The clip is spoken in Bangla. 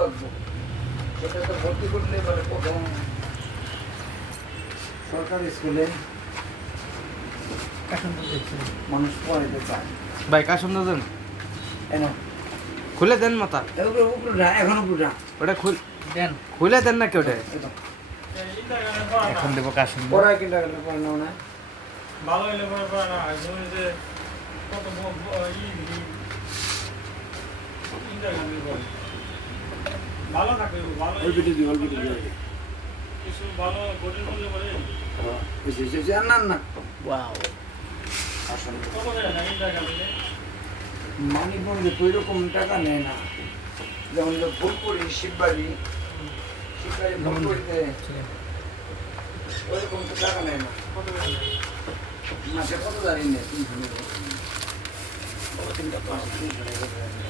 লাগবে, সেটা তো ভর্তি করলে এবারে প্রথম সরকারি স্কুলে মানুষ পড়াইতে চায়। ভাই কাশন দেন, এনো খুলে দেন মাথা, উপরে উপরে এখন উপরে ওটা দেন খুলে দেন না কি ওটা। এটা এখন দেবো কাশন। পড়ায় কিনা গেলে পড়ে নাও না। ভালো হইলে পরে পড়ে না হয় তুমি যে কত ভালো থাকবে ভালো ওই ভিডিও দিও, ওই ভিডিও দিও। কিছু ভালো গরিব বললে পরে না না ওয়াও আসলে কত দেয় না এই জায়গা থেকে মানিকগঞ্জে তো এরকম টাকা নেয় না, যেমন ফুলপুরি শিববাড়ি ফুলপুরিতে ওইরকম তো টাকা নেয় না। কত দেয় না মাসে কত জানি নেই, 300 টাকা। 300 টাকা